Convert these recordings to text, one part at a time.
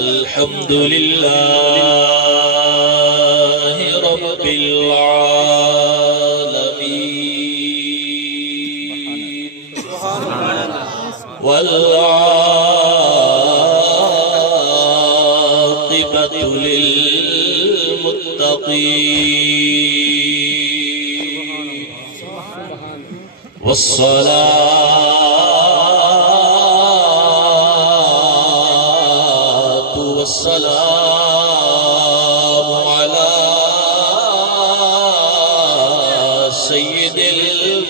الحمد لله رب العالمين والعاقبة للمتقين والصلاة والسلام على سيد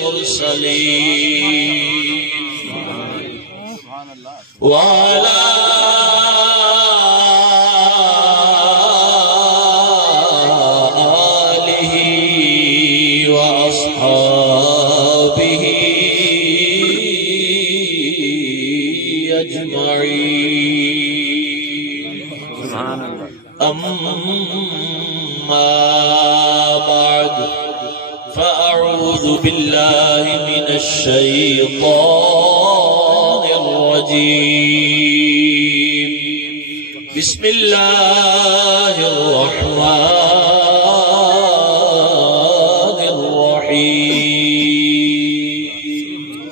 المرسلين وعلى آله وأصحابه أجمعين. أما بعد فأعوذ بالله من الشيطان الرجيم. بسم الله الرحمن الرحيم.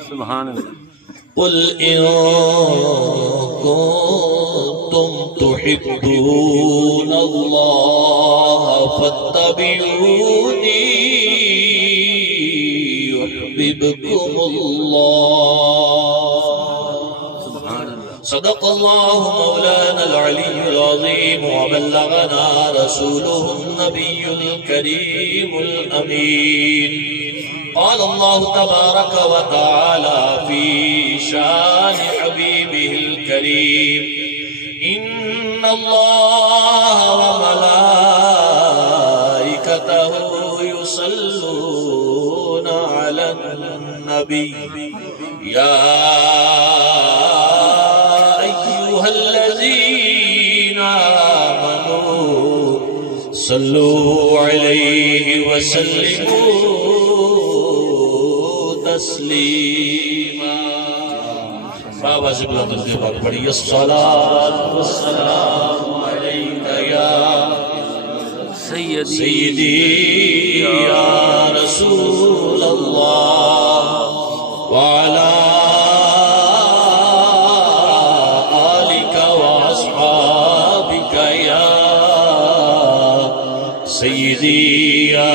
سبحان الله. قل إن كنتم تحبون الله فاتبعوني يحببكم الله. صدق الله مولانا العلي العظيم وبلغنا رسوله النبي الكريم الأمين. قال الله تبارك وتعالى في شان حبيبه الكريم: إن الله وملائكته يصلون على النبي يا أيها الذين آمنوا صلوا عليه وسلموا تسلیما. بابا سے بلند بات پڑھی: الصلاة والسلام علیک یا سیدی یا رسول اللہ وعلا آلک واصحابک یا سیدی یا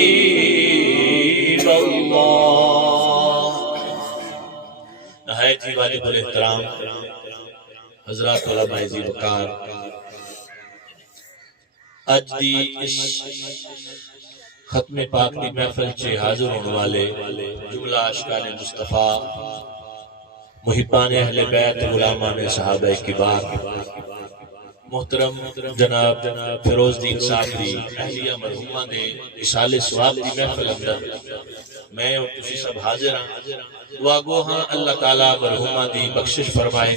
حبیب اللہ. نہایت ہی واجب الاحترام حضرات علماء ذی وقار، اج دی اس ختم پاک دی محفل چے حاضر ہونے والے جملہ اشکال مصطفیٰ، محبان اہل بیت، غلامان صحابہ کبار، محترم جناب فیروز دین صاحب دی اہلیہ مرحومہ نے اشال ثواب دی محفل اندر میں اور تسی سب حاضر ہاں. دعا گو ہاں اللہ تعالیٰ مرحومہ دی بخشش فرمائے،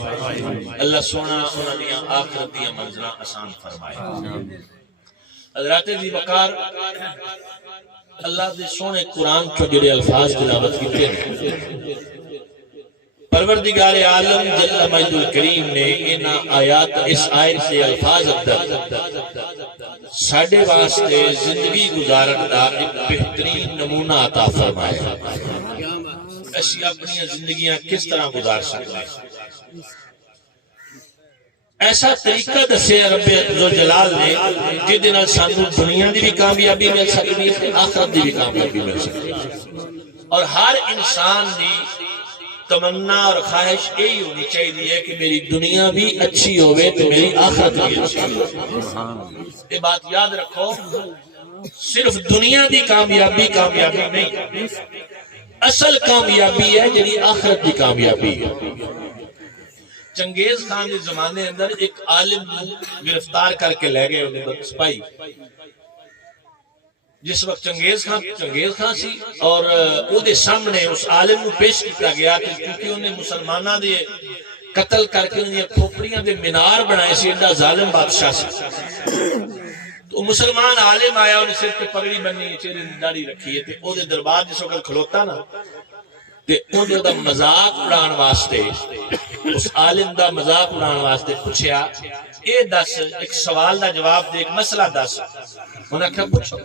اللہ سونا انہاں دیاں آخرت دیاں منزلہ آسان فرمائے. حضرات ذی وقار، اللہ دے سونے قرآن کو جڑے الفاظ تلاوت کیتے ہیں، پروردگار عالم جل مجد الکریم نے ان آیات اس آیت سے الفاظ اندر ساڑھے واسطے زندگی گزارن دا ایک بہترین نمونہ عطا فرمایا. ایسی اپنی زندگیاں کس طرح گزار سکتے ہیں، ایسا طریقہ دسے رب ذوالجلال نے جس نال سانو دنیا دی بھی کامیابی مل سکتی ہے، آخرت دی بھی کامیابی مل سکتی ہے. اور ہر انسان دی تمنا اور خواہش یہی ہونی چاہیے کہ میری دنیا بھی اچھی ہوئے تو میری آخرت بھی اچھی ہوئے. یہ بات یاد رکھو، صرف دنیا دی کامیابی نہیں، اصل کامیابی ہے جنہی آخرت دی کامیابی ہے. چنگیز خان کے زمانے اندر ایک عالم گرفتار کر کے لے گئے انہیں سپاہی. جس وقت چنگیز خان سی اور او دے سامنے اس عالم کو پیش کیا گیا کہ کیونکہ انہیں مسلمانہ دے قتل کر کے انہیں کھوپڑیاں دے منار بنائے سی، ایڈا ظالم بادشاہ سی. تو مسلمان عالم آیا، انہیں صرف پگڑی بنی، چہرے دی داڑھی رکھی ہے، او دے دربار جس وقت کھلوتا نا تے او دا مذاق اڑان واسطے اس عالم دا مذاق اڑان واسطے پوچھیا اے دس ایک سوال دا جواب دے ایک مسئلہ دس انہاں کہا پوچھو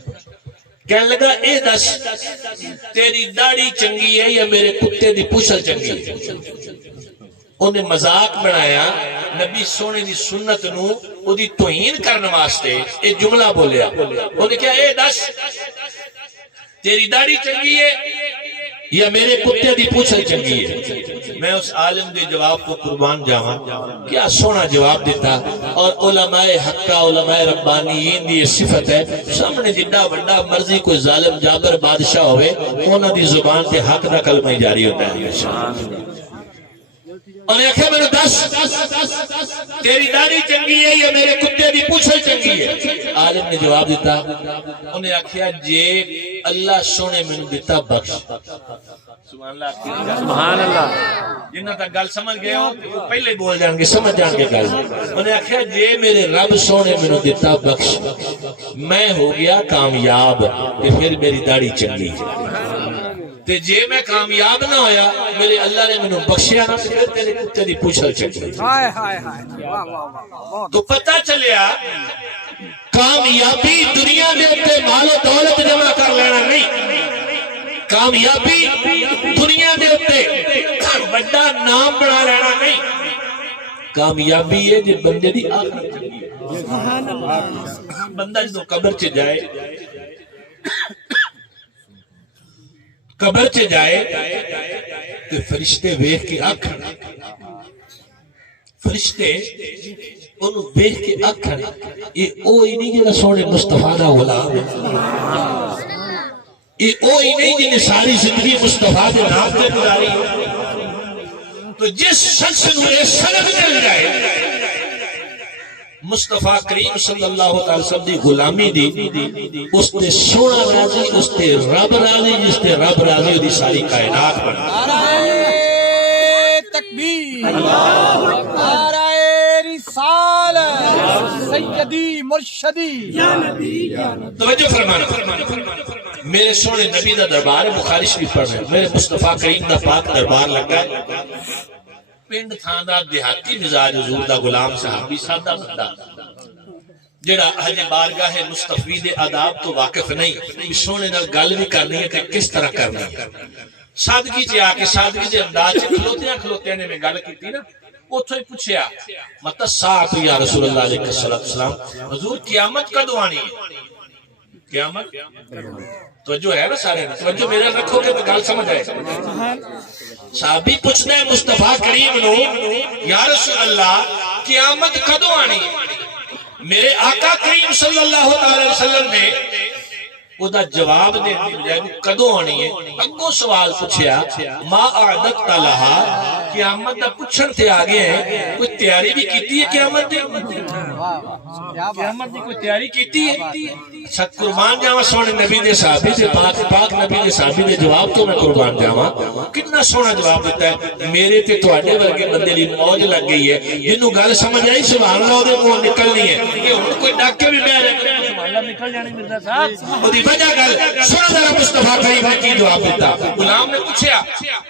کہنے لگا اے دس تیری داڑھی چنگی ہے یا میرے کتے دی پوچھل چنگی ہے انہیں مذاق بنایا نبی سونے دی سنت نو او دی توہین کرنے واسطے اے جملہ بولیا انہیں کہا اے دس تیری داڑھی چنگی ہے یا میرے کتے دی پوچھل چنگی ہے میں اس عالم دے جواب کو قربان جاواں کیا سونا جواب دیتا اور علماء حقہ علماء ربانیین دی صفت ہے سامنے جڈا بڑا مرضی کوئی ظالم جابر بادشاہ ہوئے انہاں دی زبان تے حق دا کلمہ جاری ہوتا ہے اور ایک میں نے دس تیری داڑھی چنگی ہے یا میرے کتے دی پوچھل چنگی ہے عالم نے جواب دیتا انہیں آکھیا جے اللہ سونے میں نے دیتا بخش سبحان اللہ جنہ تک گل سمجھ گئے ہو پہلے بول جان گے سمجھ جان گے گل انہیں آکھیا جے میرے رب سونے میں نے دیتا بخش میں ہو گیا کامیاب کہ پھر میری داڑھی چنگی ہے تے جے میں کامیاب نہ ہویا میرے اللہ نے مجھے بخشیا نہ پھر تیرے کتے دی پوچھل چکی تو پتہ چلیا کامیابی دنیا دے اتے مال و دولت جمع کر لینا نہیں کامیابی دنیا دے اتے بڑا نام بنا لینا نہیں کامیابی ہے جو بندے دی آخرت چنگی ہے بندہ جو قبر چ جائے قبر چ جائے تو فرشتے ویکھ کے آکھن فرشتے انہوں ویکھ کے آکھن یہ اوہی نہیں جنہاں سونے مصطفیٰ دا غلام ہے یہ اوہی نہیں جنہیں ساری زندگی مصطفیٰ دے نام تے گزاری تو جس شخص نو یہ سند مل جائے مصطفیٰ کریم صلی اللہ علیہ وسلم دی غلامی دی اس تے سونا راضی اس تے رب راضی جس تے رب راضی دی ساری کائنات بن نعرہ تکبیر نعرہ رسالت سیدی مرشدی توجہ فرمانا میرے سونے نبی دا دربار ہے بخاری شریف پڑھ رہے میرے مصطفیٰ کریم دا پاک دربار لگا ہے پنڈ تھاندار دیہاتی مزاج حضور دا غلام صحابی سادہ بندہ جڑا حج بارگاہ مصطفی دے آداب تو واقف نہیں سونے نال گل بھی کرنی ہے کہ کس طرح کرنی ہے سادگی چ آ کے سادگی دے انداز چ کھلوتیاں نے میں گل کیتی نا اوتھوں ہی پوچھیا مت ساعت یا رسول اللہ علیہ السلام حضور قیامت کدوں آنی ہے قیامت توجہ ہے نا سارے توجہ میرے رکھو گے تو گل سمجھ آئے صحابی پوچھنا ہے مصطفیٰ کریم نو یا رسول اللہ قیامت کدوں آنی میرے آقا کریم صلی اللہ علیہ وسلم نے او دا جواب دے دی بجائے کدوں آنی ہے اگوں سوال پوچھیا ما اعددت لہا قیامت دا پوچھن تے آگے ہیں کوئی تیاری بھی کیتی ہے قیامت دی قیامت دی کوئی تیاری کیتی ہے اچھا قربان جاواں سونے نبی دے صحابی سے پاک نبی دے صحابی دے جواب تو میں قربان جاواں کتنا سونا جواب دیتا ہے میرے تے تواڈے ورگے بندے دی موج لگ گئی ہے جنوں گل سمجھ آئی سبحان اللہ دے منہ نکلنی ہے کہ ہن کوئی ڈاکے بھی بہ رہے سبحان اللہ نکل جانی مرزا صاحب او دی وجہ گل سن ذرا مصطفیٰ کریم نے کی جواب دیتا غلام نے پوچھا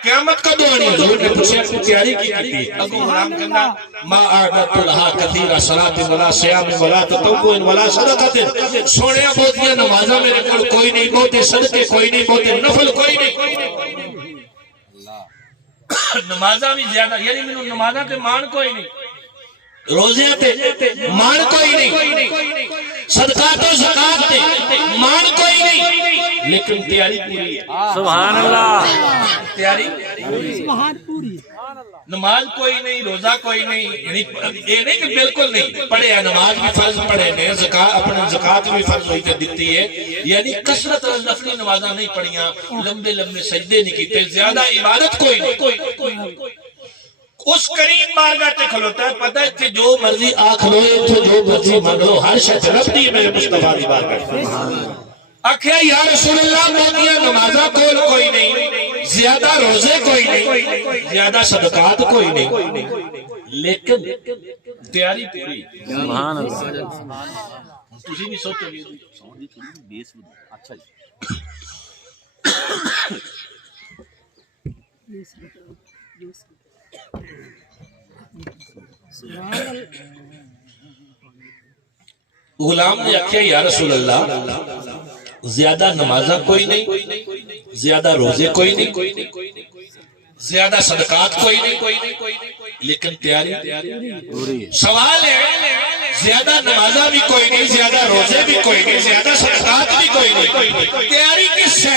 قیامت کدوں آنی ہے حضور نے پوچھا کوئی تیاری کی تھی اگوں غلام کہندا ما اعددت لها كثير صلاۃ ولا صيام ولا تطوع ولا صدقۃ سونیا بہتیاں نمازاں میرے کول کوئی نہیں بہتے صدقے کوئی نہیں بہتے نفل کوئی نہیں نمازاں بھی زیادہ یعنی مینوں نمازاں تے مان کوئی نہیں روزیاں تے مان کوئی نہیں صدقات و زکات تے مان کوئی نہیں لیکن تیاری پوری ہے سبحان اللہ تیاری پوری نماز کوئی نہیں روزہ کوئی نہیں یعنی یہ نہیں کہ بالکل نہیں پڑھے ہیں نماز بھی فرض پڑھے نے اپنے زکات بھی فرض ہوئی تے دیتی ہے یعنی کثرت نفلی نمازاں نہیں پڑھیاں لمبے لمبے سجدے نہیں کیتے زیادہ عبادت کوئی نہیں اس کریم بارگاہ تے کھلوتا ہے پتہ ہے کہ جو مرضی آ کھلوئے تو جو مرضی مانگو ہر شخص رب دی میرے مصطفیٰ دی بارگاہ آکھیا یا رسول اللہ موتیاں نمازاں کوئی نہیں زیادہ روزے کوئی نہیں زیادہ صدقات کوئی نہیں لیکن تیاری پوری سبحان اللہ تسی بھی سوچو گے اچھا جی غلام نے آخیا یا رسول اللہ زیادہ نمازہ کوئی نہیں، زیادہ روزے کوئی نہیں، زیادہ صدقات کوئی نہیں، لیکن تیاری سوال ہے زیادہ نمازہ بھی کوئی نہیں، زیادہ روزے بھی کوئی نہیں، زیادہ صدقات بھی کوئی نہیں، تیاری کس سے ہے؟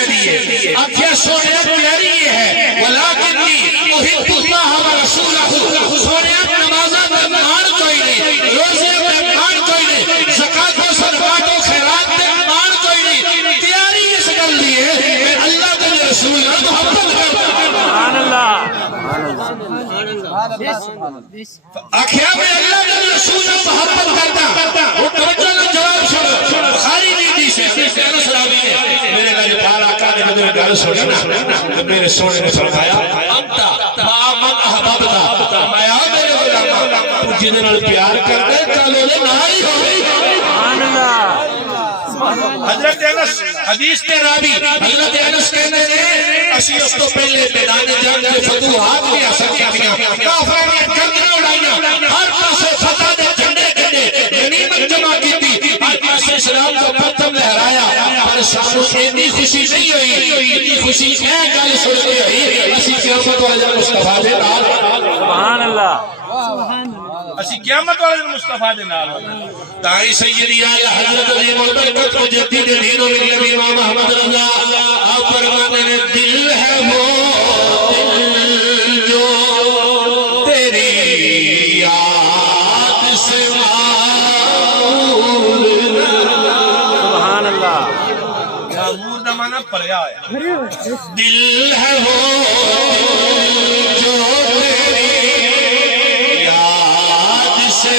آخیا سونے تیاری یہ ہے وَلَٰكِنِّي أُحِبُّ اللَّهَ وَرَسُولَهُ، سونے نمازہ مہمان کوئی نہیں، روزے مہمان کوئی نہیں، زکات و صدقات و خیرات مہمان کوئی نہیں، تیاری اس کر لی ہے میں اللہ کے رسول اللہ محبت کرتا ہوں۔ سبحان اللہ آخیا میں اللہ کے رسول سے محبت کرتا وہ توجہ کا جواب سنو بخاری نیتی سے انس راوی نے میرے نبی پاک آقا نے مجھے گل سنی نا میرے سونے نے فرمایا انتا ما من احببتا فرمایا میرے غلام تو جن نال پیار کرتا ہے کل وہ نال ہوئی۔ سبحان اللہ حضرت انس حدیث کے راوی حضرت انس کہتے ہیں اسی اس تو پہلے میدان جنگ کے فتوحات بھی حاصل کیتیاں کافروں نے گردنیں اڑائیاں ہر پاسے فتح دے جھنڈے گڈے غنیمت جمع کیتی ہر پاسے اسلام کا پرچم لہرایا پر سانو اتنی خوشی نہیں ہوئی اتنی خوشی اے گل سن کے ہوئی اسی قیامت والے دن مصطفیٰ دے نال سبحان اللہ اسی قیامت والے دن مصطفیٰ دے نال تائی سیدی آل حضرت عظیم البرکت مجدد دین و ملت امام احمد رضا آپ فرماتے ہیں دل ہے وہ دل جو تیری یاد سے معمول سبحان اللہ معمول دا معنی پریا ہے دل ہے وہ جو تیری یاد سے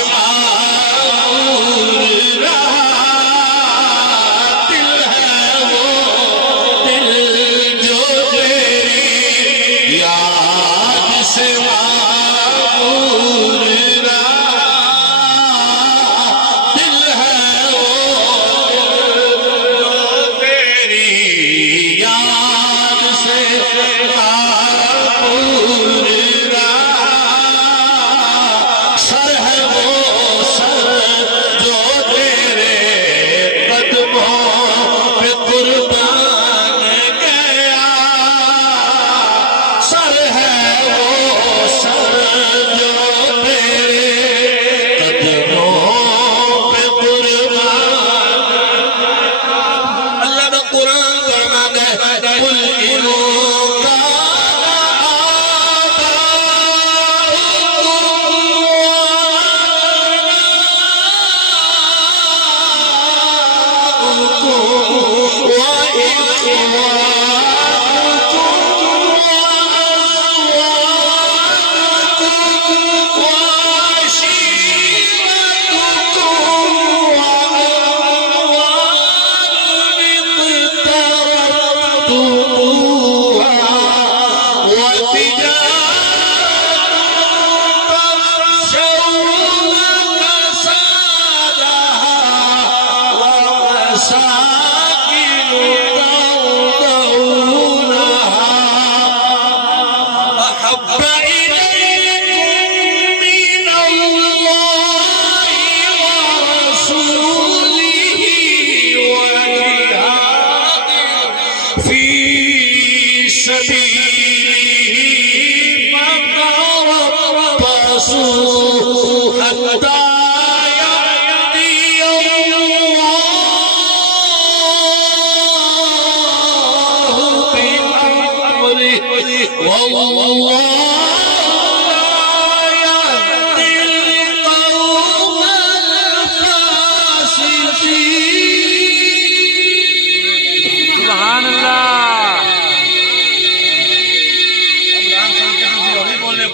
سبحان اللہ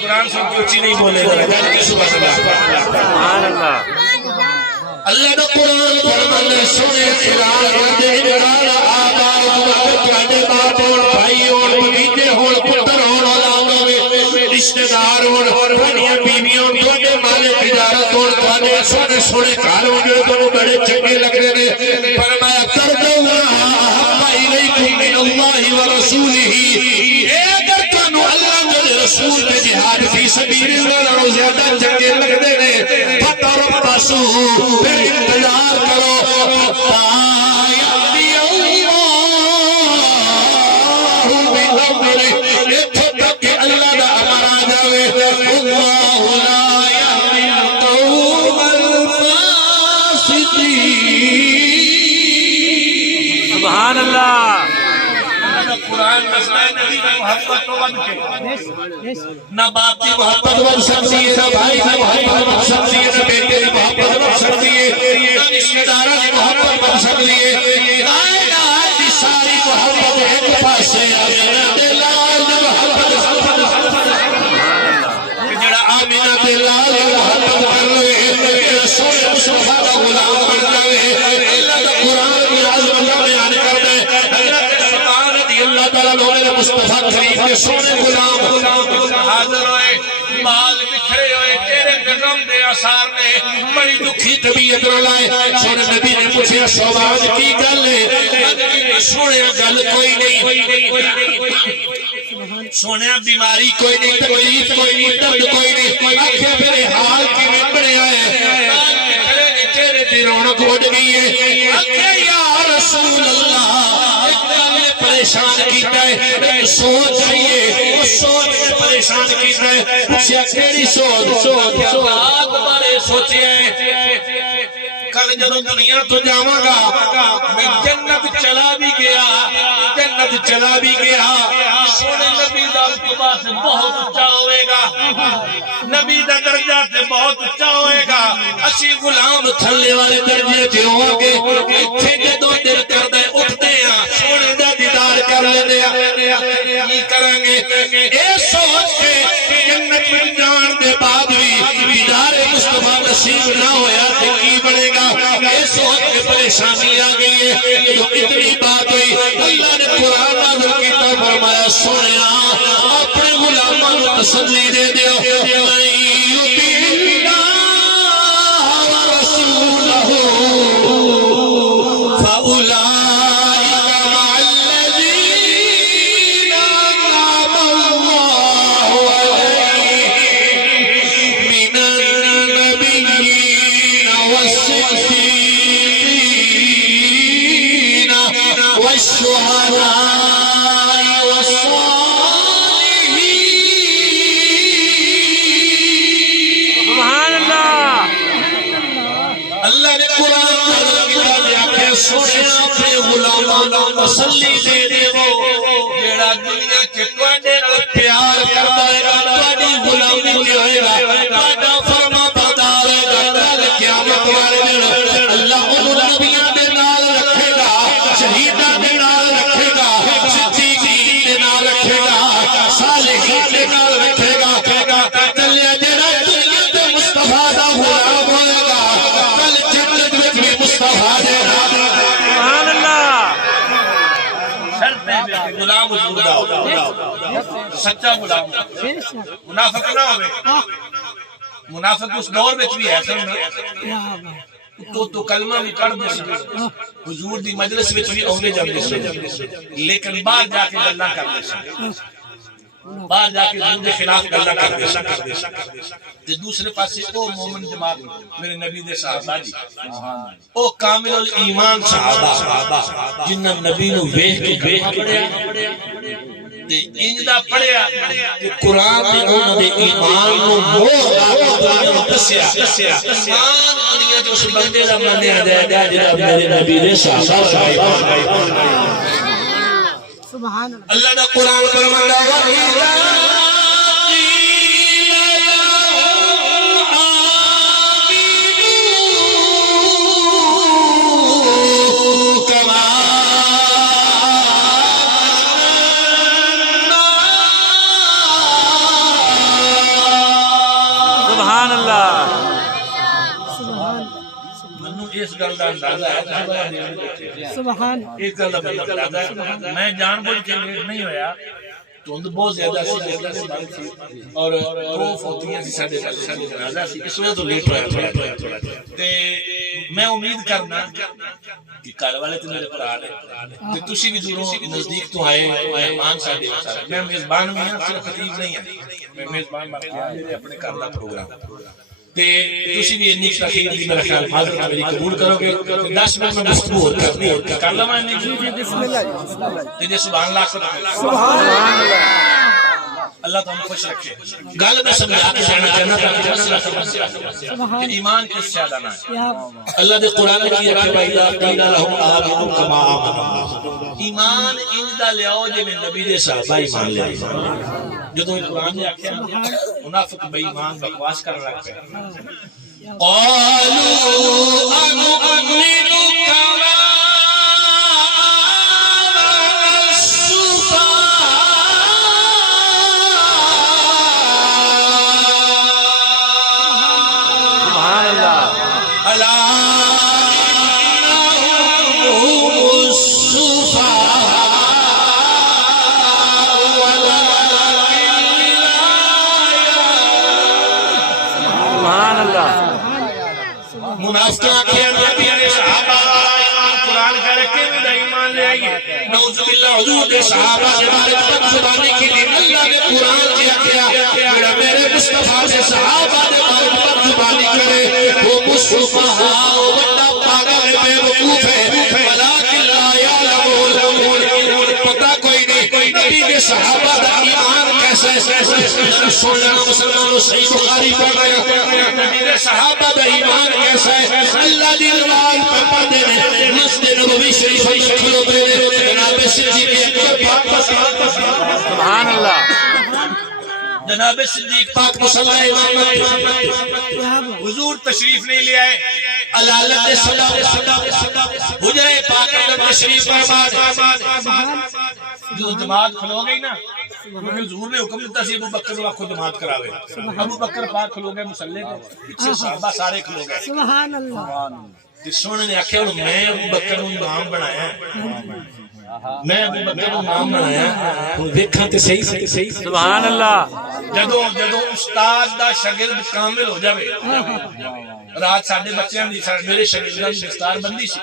قرآن سن کے اچھی نہیں بولے سبحان اللہ اللہ دا قرآن فرمانے سنے خلال دے جلال آباد تواڈے باپ اور بھائی اور بھتیجے ہون پتر ہون اولاد رشتہ دار ہون بڑیاں بیویاں تواڈے مال تجارت ہون تواڈے سونے سونے گھر ہون جو تانوں بڑے چنگے لگ رہے نے فرمایا کر دو احب الیکم من اللہ ورسولہ اگر تانوں اللہ دے رسول تے جہاد فی سبیل اللہ زیادہ چنگے لگتے نے فتربصوا پھر انتظار کرو حتی یأتی اللہ بأمرہ اتھوں تک کہ اللہ دا امر آ جاوے اللہ لا یہدی القوم الفاسقین سبحان اللہ قرآن مسئلہ نبی کی محبت تو ود کے نہ باپ کی محبت بن سکتی ہے نہ بھائی کی محبت بن سکتی ہے نہ بیٹے کی محبت بن سکتی ہے نہ رشتہ داروں کی محبت بن سکتی ہے کائنات کی ساری محبت ایک پاس ہے لال محبت جڑا آمینہ دے لال محبت کر لے سونے مصطفیٰ کا غلام بن جائے اللہ کا قرآن کی عظمت بیان کر دے اللہ تعالیٰ نے مصطفیٰ کریم کے سونے غلام حاضر ہوئے بال بکھرے ہوئے تیرے غم دے آثار نے بڑی دکھی طبیعت نہ لائے سونے نبی نے پوچھا سوال کی گل ہے سونے گل کوئی نہیں سونے بیماری کوئی نہیں تکلیف کوئی نہیں درد کوئی نہیں آنکھیں میرے حال کی میں بڑے آئے بال بکھرے نے تیرے دی رونق اڑ گئی ہے آنکھیں یا رسول اللہ پریشان کیتا ہے سوچ چاہیے وہ سوچ میں پریشان کیتا ہے پوچھا کیڑی سوچ بات بارے سوچے کل جدوں دنیا تو جاواں گا میں جنت چلا بھی گیا سونے نبی دا رتبہ سے بہت اونچا ہوئے گا نبی دا درجہ سے بہت اونچا ہوئے گا اسی غلام تھلے والے درجے تے ہوں گے ایتھے جدوں دل کردا اٹھتے ہیں سونے دا دیدار کر لیندے کی کریں گے اے سوچ کے جنت میں جان دے بعد بھی دیدار مصطفیٰ نصیب نہ ہویا تے کی بنے گا اے سوچ کے پریشانی آ گئی ہے تو اتنی بات ہوئی اللہ نے قرآن نازل کیتا فرمایا سونیا اپنے غلاماں نوں تسلی دے دیو تسلی دے دے وہ جیڑا دنیا کے تواڈے نال پیار کردا ہے تواڈی غلامی تے ہوئے گا تواڈا فرما بردار ہے کل قیامت والے دن اللہ انہاں نبیاں دے نال رکھے گا شہیداں دے نال رکھے گا صدیقین دے نال رکھے گا صالحین دے نال رکھے گا چلیا جیڑا دنیا تے مصطفیٰ دا غلام ہوئے گا کل جنت وچ بھی مصطفیٰ دے غلام حضور دا سچا غلام منافق نہ ہوئے منافق اس دور وچ بھی ہے سن تو کلمہ بھی پڑھ دے سی حضور دی مجلس وچ بھی اوندے جاندے سی لیکن باہر جا کے گلاں کردے سی باہر جا کے حضور دے خلاف گلاں کردے سی تے دوسرے پاسے او مومن جماعت میرے نبی دے صحابہ جی او کامل الایمان صحابہ جنہاں نبی نو ویکھ کے پڑھیا تے انج دا پڑھیا کہ قرآن نے انہاں دے ایمان نو موڑ لا کے دنیا نو دسیا ایمان دنیا جو اس بندے دا منیا جائے گا جڑا میرے نبی دے صحابہ سبحان اللہ دا قرآن فرماندا اس گل دا اندازہ ہے سبحان اس گل دا اندازہ ہے میں جان بوجھ کے لیٹ نہیں ہویا دھند بہت زیادہ سی اور دو فوتیاں سی ساڈے پاس ساڈے جنازہ سی اس وجہ تو لیٹ ہویا تھوڑا تے میں امید کرنا کہ گھر والے تے میرے بھرا نے تے تسی بھی دوروں نزدیک تو آئے مہمان ساڈے میں میزبان بھی ہاں صرف خطیب نہیں ہاں میں میزبان بن کے میرے اپنے گھر دا پروگرام تے تسی بھی انی تاخیر دی میرا خیال معذرت میری قبول کرو گے 10 منٹ میں گفتگو اور کرنی کر لواں نہیں بسم اللہ تے سبحان اللہ سبحان اللہ اللہ تو ہم خوش رکھے گل میں سمجھا کے جانا چاہنا تھا مسئلہ سمجھ کہ ایمان کس سے ادا نہ ہے اللہ دے قرآن کی رکھے بھائی قیل لهم آمنوا كما آمنوا ایمان ان دا لیاؤ جے میں نبی دے صحابہ ایمان لے جدوں قرآن نے آکھیا منافق بے ایمان بکواس کر رکھ پے قالوا انؤمن كما منافقہ کے نبی علیہ صحابہ قرآن کر کے بھی ایمان لے آئیے نعوذ باللہ حضور دے صحابہ کے بارے میں زبانے کے لیے اللہ نے قرآن کیا میرا میرے مصطفیٰ دے صحابہ دے بارے میں زبانی کرے وہ مصطفیٰ بڑا پاگل بے وقوف ہے ولیکن لا یعلمون پتہ کوئی نہیں نبی کے صحابہ دا ایمان کیسے سننا مسلمانوں صحیح بخاری پڑھ رہے نبی کے صحابہ دا ایمان کیسا ہے اللہ دی نماز پہ پڑھتے ہیں مسجد نبوی شریف میں کھلوتے ہیں جناب صدیق اکبر سبحان اللہ جناب صدیق پاک مصلی امامت حضور تشریف نہیں لے آئے علالت صلاح حجرہ پاک اندر تشریف فرما جو جماعت کھلو گئی نا کیونکہ حضور نے حکم دیتا سی ابو بکر کو جماعت کراوے ابو بکر پاک کھلو گئے مصلی پہ پیچھے صحابہ سارے کھلو گئے سبحان اللہ تے سونے نے آکھیا میں ابو بکر کو امام بنایا میں ابو بکر کو امام بنایا دیکھاں تے صحیح سبحان اللہ جدوں استاد دا شاگرد کامل ہو جاوے رات ساڈے بچیاں دی میرے شاگرداں دی دستار بندی سی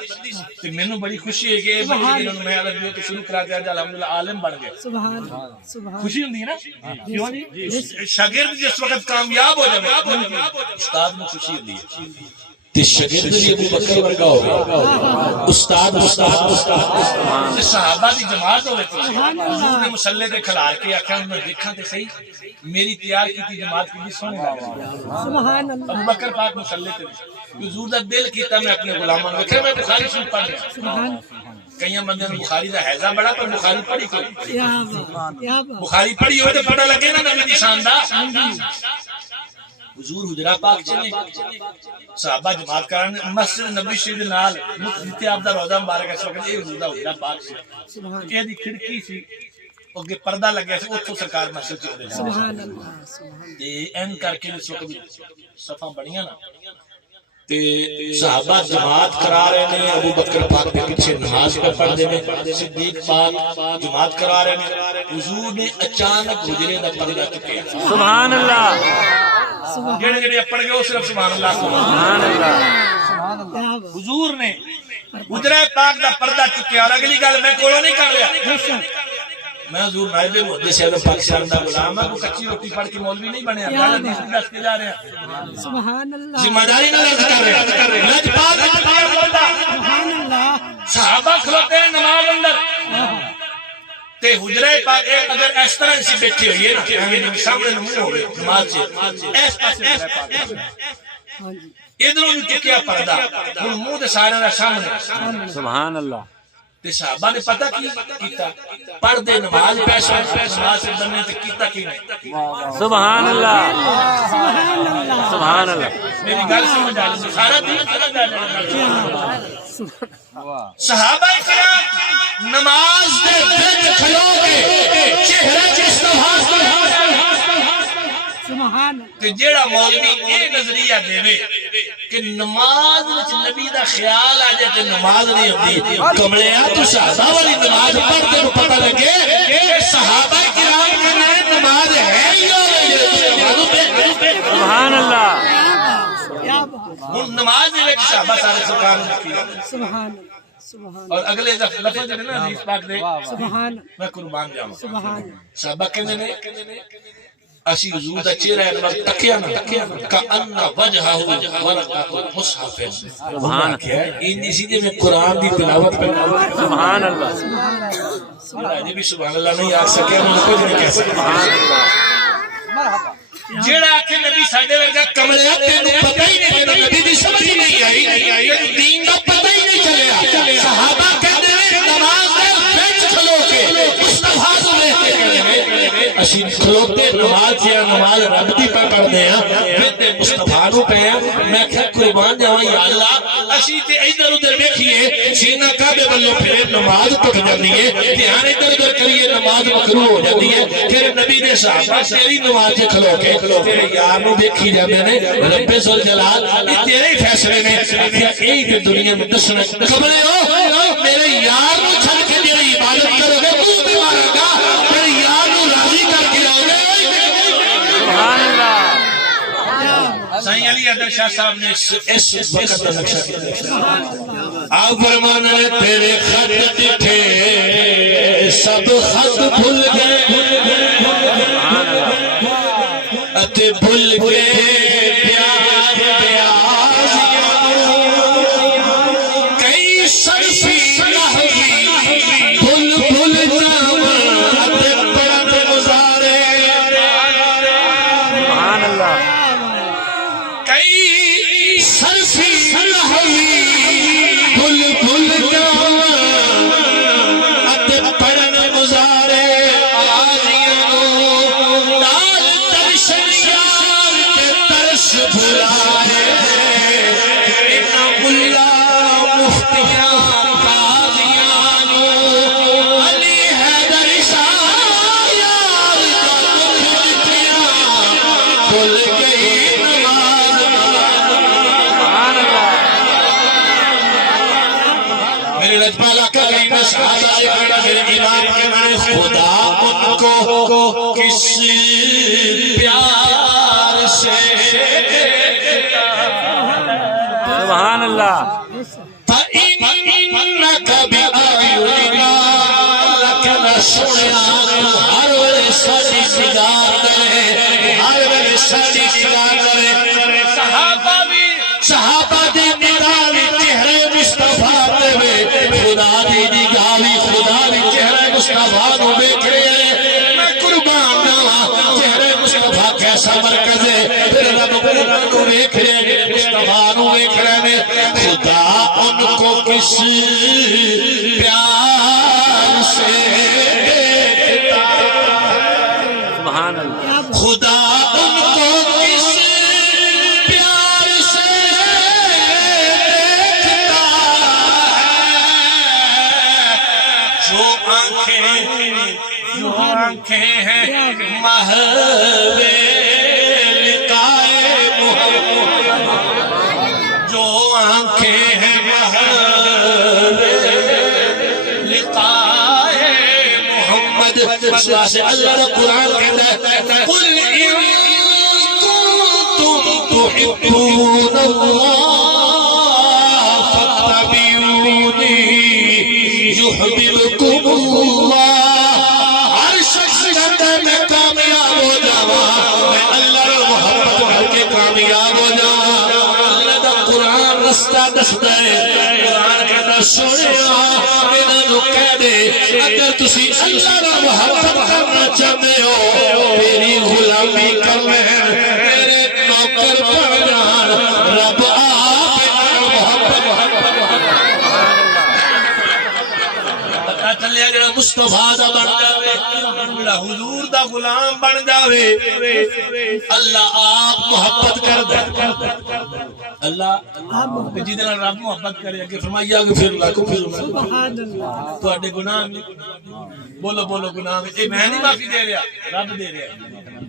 تے مینوں بڑی خوشی ہے کہ بچے جنہوں میں عربی تو شروع کرا دیا الحمدللہ عالم بن گئے سبحان اللہ خوشی ہوندی ہے نا کیوں جی شاگرد جس وقت کامیاب ہو جاوے استاد میں خوشی ہوندی ہے تے شاگرد بھی ابو بکر ورگا ہو گیا استاد صحابہ دی جماعت ہوئے تھی حضور نے مصلی تے کھڑا کے آکھیا میں دیکھاں تے صحیح میری تیار کی جماعت کی سونی لگ رہی سبحان اللہ ابو بکر پاک مصلی تے حضور دا دل کیتا میں اپنے غلاماں نوں ویکھے میں بخاری شریف پڑھ رہا سبحان کئی بندے نے بخاری دا حیضہ بڑا پر بخاری پڑھی کوئی یا بات بخاری پڑھی ہوئے تے پتہ لگے نا نبی دی شان دا حضور حجرہ پاک چلے صحابہ جماعت کرن مسجد نبی شریف دے نال جتے آپ دا روضہ مبارک اس وقت اے حضور دا حجرہ پاک سی اے دی کھڑکی سی اگے پردہ لگیا سی اوتھوں سرکار مسجد چ دے سبحان اللہ سبحان تے این کر کے اس وقت صفاں بڑیاں نا تے صحابہ جماعت کرا رہے ہیں ابو بکر پاک کے پیچھے نماز پہ پڑھ دے ہیں صدیق پاک جماعت کرا رہے ہیں حضور نے اچانک حجرے دا پردہ چکیا سبحان اللہ جڑے جڑے پڑھ گئے وہ صرف سبحان اللہ سبحان اللہ حضور نے حجرہ پاک دا پردہ چکیا اور اگلی گل میں کولوں نہیں کر لیا میں حضور نائب محدث اعظم پاکستان دا غلام ہوں کچی روٹی پڑھ کے مولوی نہیں بنے گل دس کے جا رہے ہیں سبحان اللہ ذمہ داری نہ لگ کر رہے ہیں لج پاک سبحان اللہ صحابہ کھلوتے ہیں نماز اندر تے حجرہ پاک اگر اس طرح سے بیٹھی ہوئی ہے نا کہ ہمیں سامنے منہ ہو گئے نماز سے اس پاسے حجرہ پاک ادھروں بھی ٹکیا پردہ ہن منہ تے سارے دا سامنے سبحان اللہ تے صحابہ نے پتہ کیتا پڑھ دے نماز پیسہ نماز سے بننے تے کیتا کی نہیں سبحان اللہ سبحان اللہ میری گل سمجھ آ رہی سارا دین سمجھ آ رہا صحابہ کرام نماز دے وچ کھلو کے چہرے تے استفاق سبحان کہ جیڑا مولوی اے نظریہ دے کہ نماز وچ نبی دا خیال آ جائے تے نماز نہیں ہوندی کملیا تو صحابہ والی نماز پڑھ کے پتہ لگے کہ صحابہ کرام سبحان اللہ کیا بات ہوں نماز دے وچ صحابہ سارے سرکار نے کیا سبحان اللہ سبحان اور اگلے لفظ جو ہے نا حدیث پاک دے سبحان میں قربان جاواں سبحان صحابہ کہندے نے اسی حضور دا چہرہ انور تکیا نہ کأن وجہہ ورقۃ المصحف سبحان ان سیدھے میں قرآن دی تلاوت کرنا سبحان اللہ یہ بھی سبحان اللہ نہیں آ سکے میں کچھ نہیں کہہ سکتا جیڑا کہ نبی ساڈے ورگا کملیا تینوں پتہ ہی نہیں تینوں نبی دی سمجھ ہی نہیں آئی دین دا پتہ ہی نہیں چلیا صحابہ کہندے نے نماز دے وچ کھلو کے مصطفیٰ کو دیکھ کے کہندے نے اسی کھلوتے نماز یا نماز رب دی پہ پڑھدے ہیں پھر تے مصطفیٰ نو پہ میں کہ قربان جاواں یا اللہ اسی تے ادھر ادھر ویکھیے سینہ کعبے والوں پھر نماز ٹوٹ جاندی ہے دھیان ادھر ادھر کریے نماز مکروہ ہو جاتی ہے پھر نبی دے صحابہ تیری نماز تے کھلو کے تیرے یار نو دیکھی جاندے نے رب ذوالجلال یہ تیرے ہی فیصلے نے کیا یہی تے دنیا میں دسنا کملے ہو میرے یار نو چھڈ کے میری عبادت کرو گے منہ بھی مارے گا میرے یار نو راضی کر کے آؤ گے سبحان اللہ سائیں علی حیدر شاہ صاحب نے اس وقت کا نقشہ کیا آپ فرمانے نے تیرے خط دکھے سب خط بھول گئے اتے بھول گئے پیار پیازیاں کئی صرفی لہوی بھول بھول جاواں اتے پڑھت گزارے سبحان اللہ کئی صرفی لہوی بھول بھول جاواں اتے پڑھن گزارے آزیاں نال ترشن یار تے ترس بھلائے انہاں ملا مفتیاں قاضیاں علی حیدر شاہ یار دا دکھ دکھیاں کھل گئی نماز سبحان اللہ میرے رجپالا کا کہیں میں صحابہ سے کھڑا میرے امام کے معنی خدا ان کو کس پیار سے سبحان اللہ فَإِنَّكَ بِأَعْيُنِنَا لَكَ نَسْمَعُ ہر ویلے ساڈی نگاہ کرے ہر ویلے ساڈی نگاہ کرے صحابہ دی نگاہ وی چہرے مصطفیٰ تے وے خدا دی نگاہ وی خدا دی چہرے مصطفیٰ نو ویکھ رہے میں قربان جاواں چہرے مصطفیٰ کیسا مرکز ہے پھر رب نو ویکھ رہے مصطفیٰ نو ویکھ رہے خدا ان کو کس پیار سے دیکھتا سبحان اللہ خدا ان کو کس پیار سے دیکھتا ہے جو آنکھیں ہیں محوے لقائے محمد جو آنکھیں ہیں محوے لقائے محمد سے اللہ نے قرآن کہتا ہے قل ان کنتم تحبون اللہ فاتبعونی یحببکم اللہ ہر شخص کہتا ہے میں کامیاب ہو جاواں میں اللہ نے محبت کر کے کامیاب ہو جاواں اللہ دا قرآن رستہ دستا ہے قرآن کہتا سنیا انہاں نو کہہ دے اگر تسی اللہ دا محبت کرنا چاہتے ہو میری غلامی کرنا ہے میرے نوکر بن جان رب آپ محبت پتہ چلیا جڑا مصطفیٰ دا بن جاوے جڑا حضور دا غلام بن جاوے اللہ آپ محبت کر دے اللہ جی دن رب محبت کرے کہ فرمایا غفر لکم سبحان اللہ تواڈے گناہ بولو بولو گناہ اے میں نہیں معافی دے رہا رب دے رہا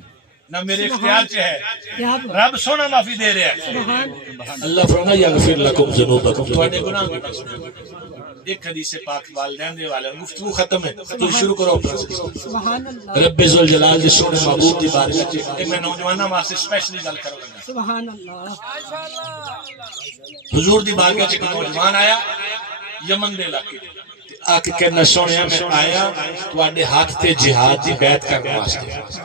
نہ میرے اختیار چ ہے کیا بات رب سونا معافی دے رہا ہے سبحان اللہ فرمایا غفر لکم ذنوبکم تواڈے گناہ ایک حدیث پاک والدین دے والے گفتگو ختم ہے تو شروع کرو اپنا سلسلہ سبحان اللہ رب ذوالجلال دے سونے محبوب دی بارگاہ وچ اے میں نوجواناں واسطے اسپیشلی گل کروں گا سبحان اللہ حضور دی بارگاہ وچ ایک نوجوان آیا یمن دے علاقے آ کے کہنا سونیا میں آیا تواڈے ہاتھ تے جہاد دی بیعت کرنے واسطے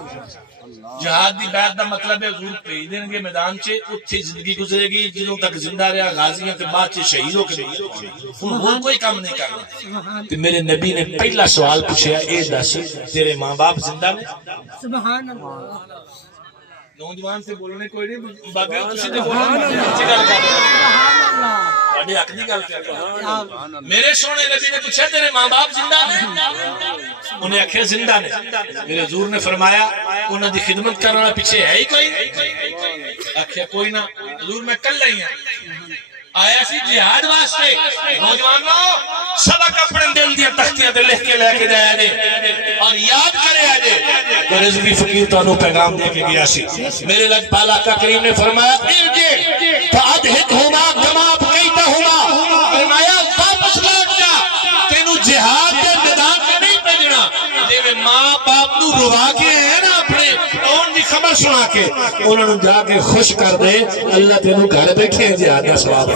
جہاد دی بیعت دا مطلب ہے حضور بھیج دیں گے میدان چ اتھے زندگی گزرے گی جنوں تک زندہ رہا غازیاں تے بعد چ شہید ہو کے ہن کوئی کام نہیں کرنا تے میرے نبی نے پہلا سوال پوچھا اے دس تیرے ماں باپ زندہ نے سبحان اللہ نوجوان سے بولنے کوئی نہیں بابے تسی تے بولو اچھی گل کر سبحان اللہ تواڈے حق دی گل کر رہا میرے سونے نبی نے پوچھا تیرے ماں باپ زندہ نے انہیں آخیا زندہ نے میرے حضور نے فرمایا انہاں دی خدمت کرنے والا پیچھے ہے ہی کوئی آخیا کوئی نہ حضور میں کل ہی ہوں آیا سی جہاد واسطے نوجوانوں سبق اپنے دل دیا تختیاں تے لکھ کے لے کے جایا جے اور یاد کرے جے تو رضوی فقیر تانوں پیغام دے کے گیا سی میرے لج پالا کا کریم نے فرمایا ارجع فادھکہما کما بقیتہما فرمایا واپس لوٹ جا تینوں جہاد دے میدان تے نہیں بھیجنا جے ماں باپ نو روا کے ہے نا اپنے اون دی خبر سنا کے انہاں نو جا کے خوش کر دے اللہ تینوں گھر بیٹھے جہاد دا ثواب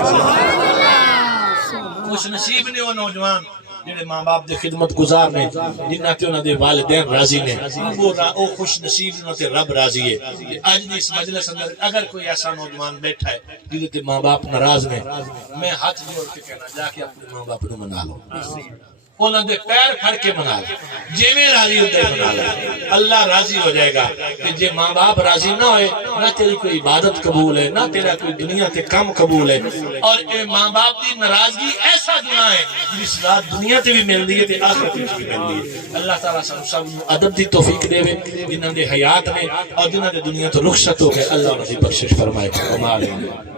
خوش نصیب نے وہ نوجوان جڑے ماں باپ دے خدمت گزار نے جنہاں تے انہاں دے والدین راضی نے وہ خوش نصیب نے تے رب راضی ہے اج دی اس مجلس اندر اگر کوئی ایسا نوجوان بیٹھا ہے جدے تے ماں باپ ناراض نے میں ہاتھ جوڑ کے کہنا جا کے اپنے ماں باپ نو منا لو انہاں دے پیر پھڑ کے منا لو جویں راضی ہوتے منا لو اللہ راضی ہو جائے گا کہ جے ماں باپ راضی نہ ہوئے نہ تیری کوئی عبادت قبول ہے نہ تیرا کوئی دنیا تے کم قبول ہے اور اے ماں باپ دی ناراضگی ایسا گناہ ہے جس سزا دنیا تے بھی ملدی ہے تے آخرت وچ بھی ملدی ہے اللہ تعالیٰ سب ادب دی توفیق دے جنہاں دے حیات نے اور جنہاں دے دنیا تو رخصت ہو گئے اللہ انہاں دی بخشش فرمائے